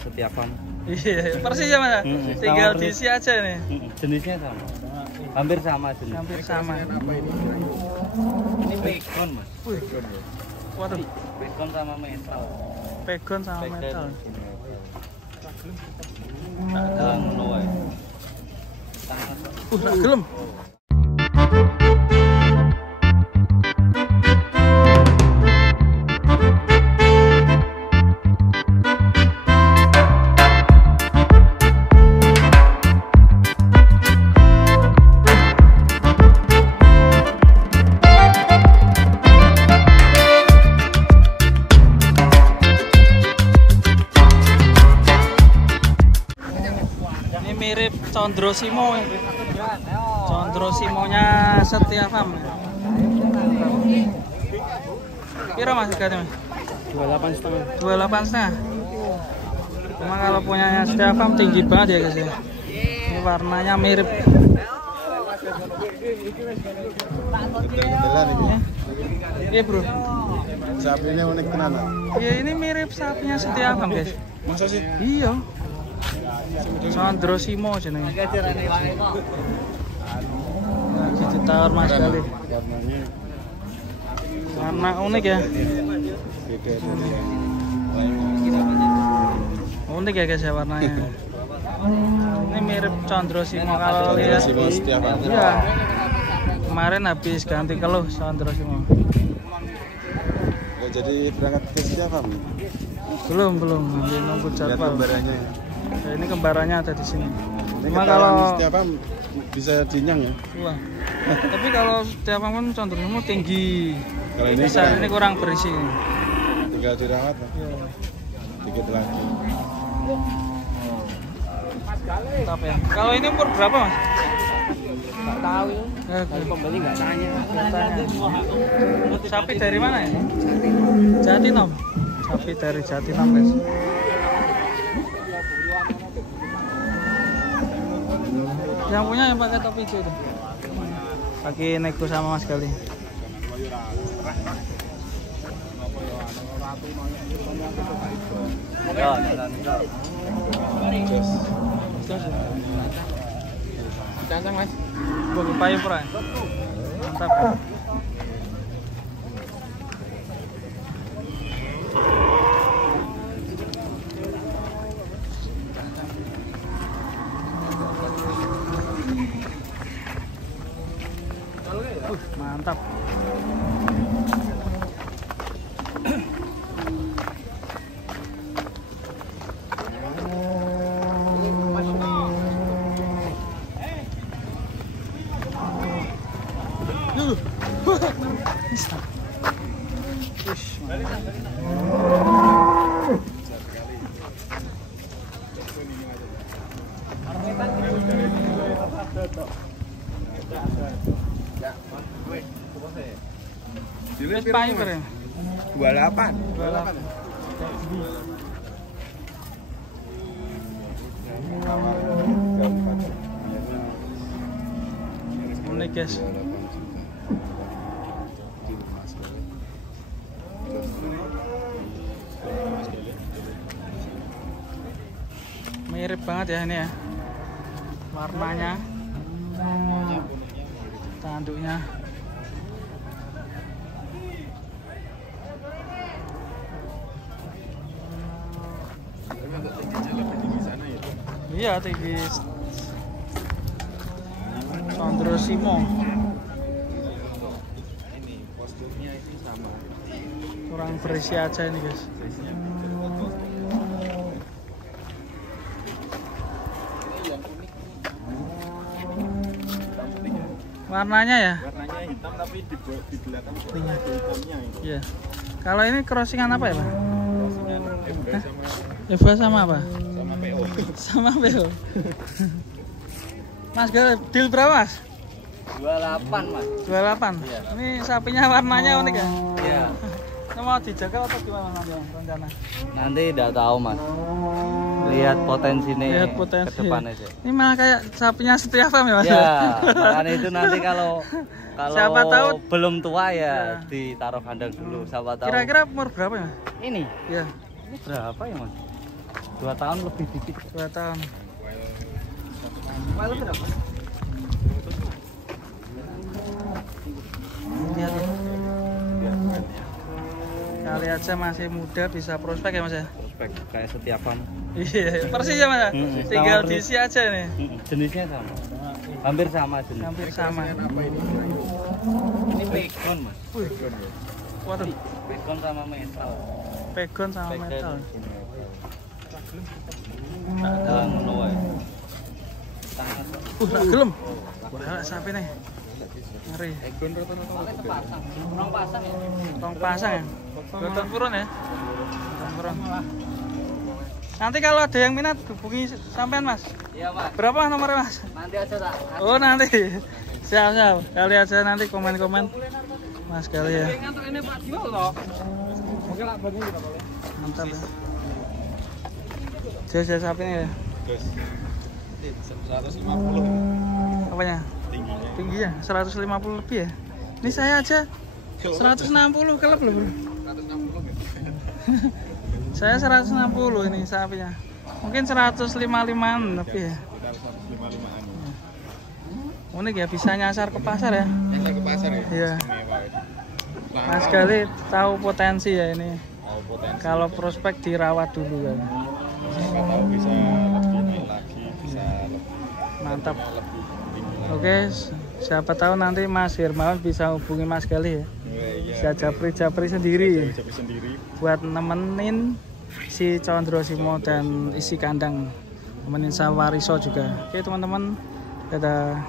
Setiawan. Iya, persis ya Mas. Tinggal diisi aja nih. Jenisnya sama. Hampir sama jenis. Hampir sama. Ini pegon, Mas. Wih. Waduh, Pegon sama metal. pegon sama metal. Ada ngono wae. Gak gelem. Mirip Condrosimo, Condrosimonya Setiawan. Piro Mas harganya? 28,5. 28,5. Cuma kalau punyanya Setiawan tinggi banget ya guys ya. Ini warnanya mirip. Iya bro. Sapinya unik tenan. Iya ini mirip sapinya Setiawan guys. Masa sih? Iya. Condrosimo jenenge. Lagi ditawar Mas kali. Warna unik ya. Beda dari yang Unik ya guys ya warnanya. Ini mirip Condrosimo kalau lihat. Iya. Kemarin habis ganti keluh Condrosimo. jadi berangkat ke Setiawan? Belum, masih nunggu Lihat jadwal. kembarannya. Ya, ini kembarannya ada di sini. Ini Cuma kalau Setiawan bisa dinyang ya? wah. Tapi kalau Setiawan kan Condrosimo tinggi. Kalau ini Besar, ini kurang berisi. tinggal dirawat lah. Ya. Dikit lagi. Mantap ya. Kalau ini umur berapa Mas? Nggak tahu ya. Kalau Pembeli nggak tanya. Sapi dari mana ya? Jatinam. Sapi dari Jatinam guys. Yang punya yang pakai topi hijau itu. Pakai nego sama Mas Gali. Cancang Mas. Gue payu peran. Mantap. Mantap. Wis payu keren. 28. 28. Unik guys. Mirip banget ya ini ya. Warnanya. Tanduknya. Iya tinggi Condrosimo. Ini posturnya itu sama. Kurang berisi aja ini guys. Warnanya ya? Warnanya hitam tapi di belakang ada hitamnya. Iya. Kalau ini crossingan apa ya Pak? Crossingan Eva sama apa? sama PO. Sama PO. Mas, deal berapa Mas? 28 Mas. 28. Iya. Ini sapinya warnanya unik ya? Iya. Ini mau dijaga atau gimana nanti rencana? Nanti tidak tahu Mas. Lihat potensinya. Lihat potensi. Ke depannya sih. Ini malah kayak sapinya Setiawan ya Mas? Ya, makanya itu nanti kalau Siapa tahu belum tua ya, ya. ditaruh kandang dulu. Siapa tahu. Kira-kira umur berapa ya? Ini Ya. berapa ya Mas? 2 tahun lebih dikit. 2 tahun. Lihat ya. Kali aja masih muda bisa prospek ya Mas ya. Prospek kayak Setiawan. Iya, persis ya Mas. Tinggal diisi aja nih. Jenisnya sama. Hampir sama jenis. Hampir sama. Ini pegon, Mas. Waduh, Pegon sama metal. pegon sama metal. Ada ngono wae. Tak gelem. Wah, sapi nih. Ngeri. Egon rata-rata Rong pasang ya. Tong pasang ya. Boten purun ya. Boten purun. Nanti kalau ada yang minat hubungi sampean Mas. Iya, Mas. Berapa nomornya Mas? Nanti aja tak. Oh nanti. Siap. Kali aja nanti komen-komen. Mas kali ya. Ini Pak Dio loh. Mungkin lah bagian kita boleh. Mantap ya. Jasa sapinya ya. Terus 150 Apanya? tingginya. Tingginya 150 lebih ya. Ini saya aja 160 kelep loh bro. 160 enggak? Saya 160 ini sapinya. Mungkin 155an lebih ya. Sekitar 155-an. Unik ya, bisa nyasar ke pasar ya. Nyasar ke pasar ya? Iya. Istimewa ya. Mas kali tahu potensi ya ini. Tahu potensi. Kalau prospek dirawat dulu kan. Siapa tahu bisa lebih naik lagi, bisa lebih Mantap. tinggi lagi. Oke, siapa tahu nanti Mas Hermawan bisa hubungi Mas Gali ya. Iya. Bisa japri sendiri Japri sendiri. buat nemenin si Condro Simo dan isi kandang, nemenin Sawariso juga. Oke teman-teman, dadah.